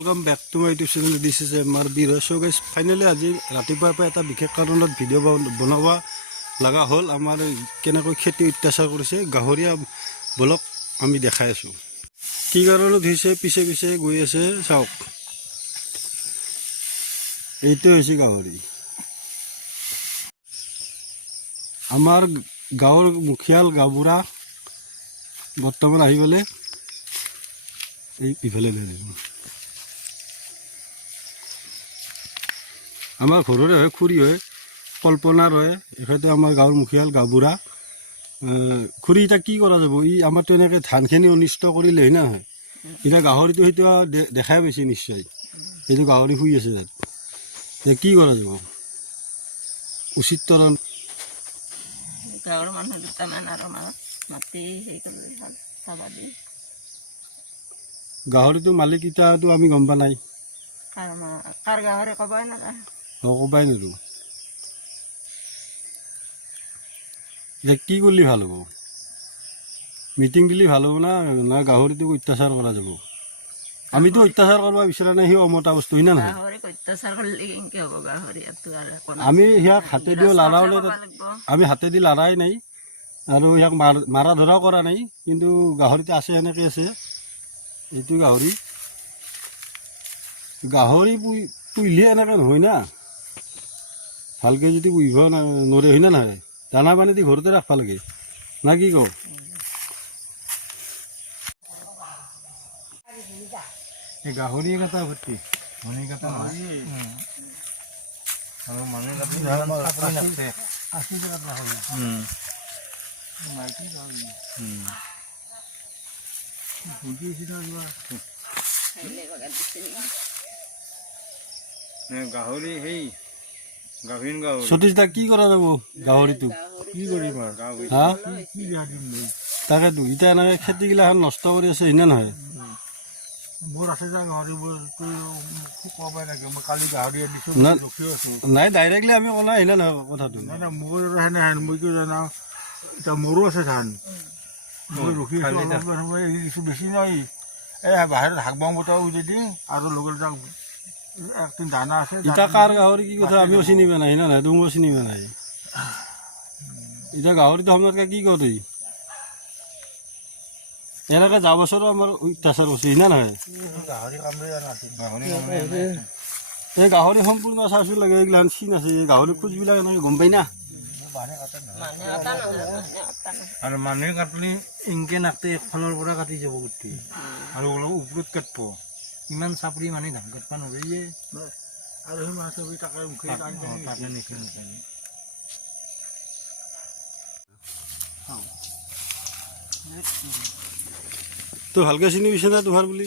Welcome back to my YouTube channel. This is MRB. So guys, finally আজি ৰাতিপুৱাৰ পৰা এটা বিশেষ কাৰণত ভিডিঅ' বনাব লগা হ'ল। আমাৰ কেনেকৈ খেতি অত্যাচাৰ কৰিছে গাহৰিয়া বলক আমি দেখাই আছোঁ। কি কাৰণত হৈছে পিছে পিছে গৈ আছে চাওক। এইটো হৈছে গাহৰি। আমাৰ গাঁৱৰ মুখিয়াল গাঁওবুঢ়া বৰ্তমান আহি গ'লে এই ইফালে লৈ যাব। আমাৰ ঘৰৰে হয় খুৰী হয় কল্পনাৰ হয় এখেতে আমাৰ গাঁৱৰ মুখিয়াল গাঁওবুঢ়া খুৰী এতিয়া কি কৰা যাব ই আমাৰতো এনেকৈ ধানখিনি অনিষ্ট কৰিলে হয় নহয় এতিয়া গাহৰিটো সেইটো দেখাই পাইছে নিশ্চয় সেইটো গাহৰি শুই আছে তাত এতিয়া কি কৰা যাব উচিত তৰণ গাঁৱৰ মানুহ দুটামান আৰু মাতি হেৰি কৰি ভাল চাবা দি গাহৰিটো মালিক এতিয়াতো আমি গম পোৱা নাই কাৰ গাহৰি ক'বই নাপায় ক'বাই নোৱাৰোঁ এতিয়া কি কৰিলে ভাল হ'ব মিটিং দিলে ভাল হ'ব না গাহৰিটোক অত্যাচাৰ কৰা যাব আমিতো অত্যাচাৰ কৰিব বিচৰা নাই সি অমতা বস্তু হয় না নহয় অত্যাচাৰ কৰিলে কেনেকৈ হ'ব গাহৰি আমি সিয়াক হাতেদি লাৰাওলে আমি হাতেদি লাৰাই নাই আৰু ইয়াক মাৰা ধৰাও কৰা নাই কিন্তু গাহৰিটো আছে এনেকৈ আছে এইটো গাহৰি পুহিলে এনেকৈ নহয় না ভালকৈ যদি পুহিব নোৱাৰে হয় না নহয় দানা পানী দি ঘৰতে ৰাখিব লাগে না কি কওঁ গাহৰি কটা ভৰ্তি মণি কটা আৰু মানুহ গাহৰি সেই সতীশ দা কি কৰা যাব গাহৰিটো কি কৰিম হা তাকেতো এতিয়া এনেকৈ খেতিগিলাখন নষ্ট কৰি আছে হয় নে নহয় মোৰ আছে যে গাহৰিবোৰ ক'বাই লাগে মই কালি গাহৰি আনিছোঁ ৰখি আছোঁ নাই ডাইৰেক্টলি আমি ক'লা আহিলে নহয় কথাটো নাই নাই মোৰ সেনেহেন মই কি জানা এতিয়া মোৰো আছে ধান মই ৰখি আছোঁ বেছি নাই এই বাহিৰত শাক বাং বটাও যদি আৰু লগে যাওঁ একদিন দানা আছে এতিয়া কাৰ গাহৰি কি কথা আমিও চিনিব নাই না নাই তুমিও চিনিব নাই এতিয়া গাহৰিটো সময়তকৈ কি কওঁ তই এনেকৈ যোৱা বছৰো আমাৰ অত্যাচাৰ কৰিছে না নহয় এই গাহৰি সম্পূৰ্ণ চাইছোঁ লাগে এইগিলাখান চিন আছে এই গাহৰি খোজবিলাক এনেকৈ গম পাই না আৰু মানুহে কাটলি এনকে নাকাটে একফালৰ পৰা কাটি যাব গোটেই আৰু অলপ ওপৰত কাটব ইমান চাপৰি মানে ধান কাটব নোৱাৰিয়ে আৰু সেই মাছ তাকে মুখে তাকে নিখে তো ভালকৈ চিনি পিছে না তোহাৰ বুলি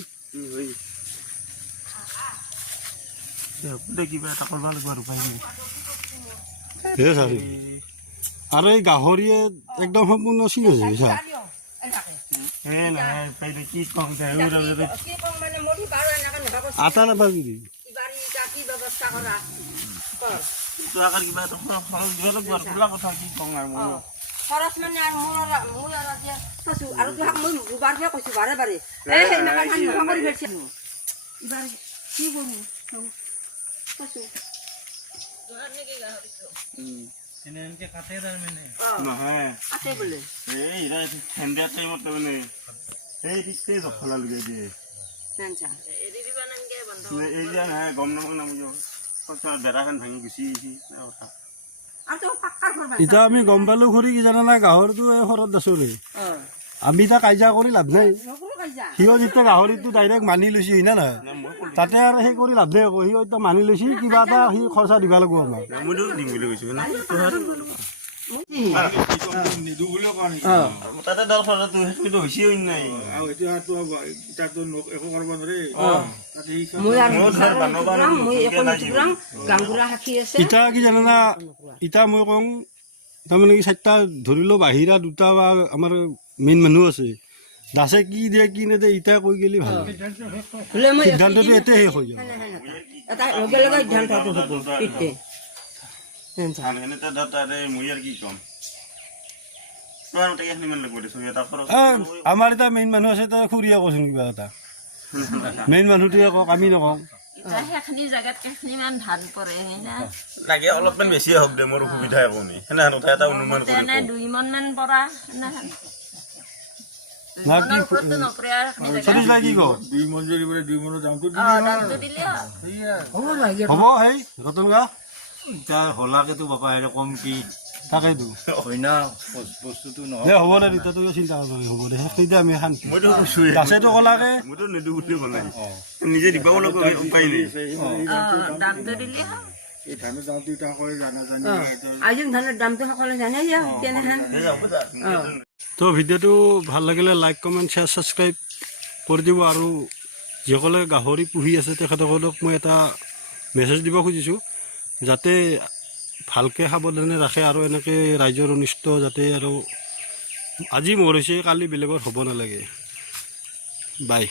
কিবা এটা কৰিব লাগিব আৰু উপায় নাই আৰু এই গাহৰিয়ে একদম সম্পূৰ্ণ চিন হৈছে বুজিছা আটা নাপাবি খৰচ মানে আৰু মোৰ আৰু মই দুবাৰ কৈছো বাৰে বাৰে এই নোহোৱা কৰি ফেলছি এইবাৰ কি কৰোঁ কাটে তাৰমানে আছে বোলে এই জখলা লগাই দিয়ে গম নাপাওঁ বেৰাখন ভাঙি গুচি কথা এতিয়া আমি গম পালো খুৰী কি জানা নাই গাহৰিটো এই ঘৰত আছো ৰে আমি এতিয়া কাজিয়া কৰি লাভ নাই সিও যেতিয়া গাহৰিটো ডাইৰেক্ট মানি লৈছে হয় না নহয় তাতে আৰু সেই কৰি লাভ নাই আকৌ সিও এতিয়া মানি লৈছে কিবা এটা সি খৰচা দিব লাগিব আমাক দিম বুলি কৈছো তাতে দল খৰচটো হৈছে নাই একো কৰিব নোৱাৰে ইটা কি জানা ইটা মই কওঁ তাৰমানে কি চাৰিটা ধৰিলোঁ বাহিৰা দুটা বা আমাৰ মেইন মানুহ আছে দাসে কি দিয়ে কি নিদিয়ে ইটা কৈ গেলি ভাল সিদ্ধান্তটো এতে শেষ হৈ যাব আমাৰ এটা মেইন মানুহ আছে খুৰীয়ে কৈছোন কিবা এটা মেইন মানুহটোৱে কওক আমি নকওঁ এতিয়া সেইখিনি জেগাত কেইখিনিমান ধান পৰে না লাগে অলপমান বেছি হওক দে মোৰ অসুবিধা একো নাই সেনেহেন কথা এটা অনুমান কৰি তেনে 2 মন মান পৰা সেনেহেন না কি ওপৰততো নপৰে আৰু সেইখিনি জেগা সতীশ ভাই কি কওঁ 2 মন যদি বোলে 2 মনৰ দামটো দামটো দিলে হ'ল। হ'ব সেই ৰতন গা এতিয়া হলাকেতো বাপা হেৰি কম কি তাকেইতো হয় না বস্তুটো নহয় দে হ'ব দে তেতিয়াতো চিন্তা কৰিব হ'ব দে সেইটোতে আমি শান্তি মইতো কৈছোৱে গাছেতো ক'লাকে মইতো নিদো বুলি ক'লে নিজে দিব লগা উপায় নাই দামটো দিলে হ'ল। এই ধানৰ দামটো এতিয়া সকলোৱে জানে আজি ধানৰ দামটো সকলোৱে জানে যে কেনেহেন তো ভিডিঅ'টো ভাল লাগিলে লাইক কমেণ্ট শ্বেয়াৰ ছাবস্ক্ৰাইব কৰি দিব আৰু যিসকলে গাহৰি পুহি আছে তেখেতসকলক মই এটা মেছেজ দিব খুজিছোঁ যাতে ভালকৈ সাৱধানে ৰাখে আৰু এনেকৈ ৰাইজৰ অনিষ্ট যাতে আৰু আজি মোৰ হৈছে কালি বেলেগৰ হ'ব নালাগে বাই